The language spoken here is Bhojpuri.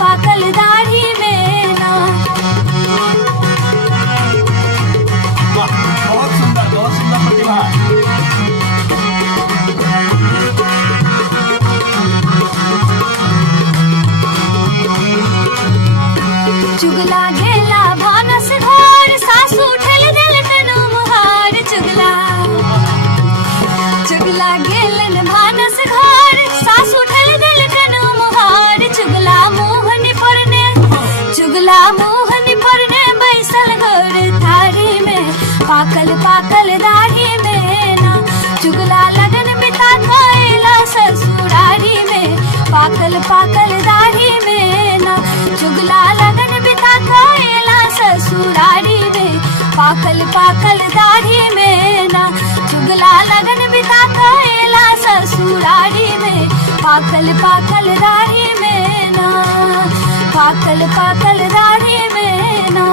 पाकल दाढ़ी में ना। वाह, बहुत सुंदर प्रतिभा। चुगला गेला भानस घर सासू ठेल दिल कनु मुहार। चुगला गेलन भानस घर सासू ठेल दिल कनु मुहार। चुगला मोहनी परने बैसल घर थारी में पाकल पाकल दाढ़ी में ना। चुगला लगन बिता गएला ससुरारी में पाकल पाकल दाढ़ी में ना। चुगला लगन बिता गएला ससुरारी में पाकल पाकल दाढ़ी में ना। चुगला लगन बिता गएला ससुरारी में पाकल पाकल दाढ़ी में ना। पाकल पाकल दाढ़ी में ना।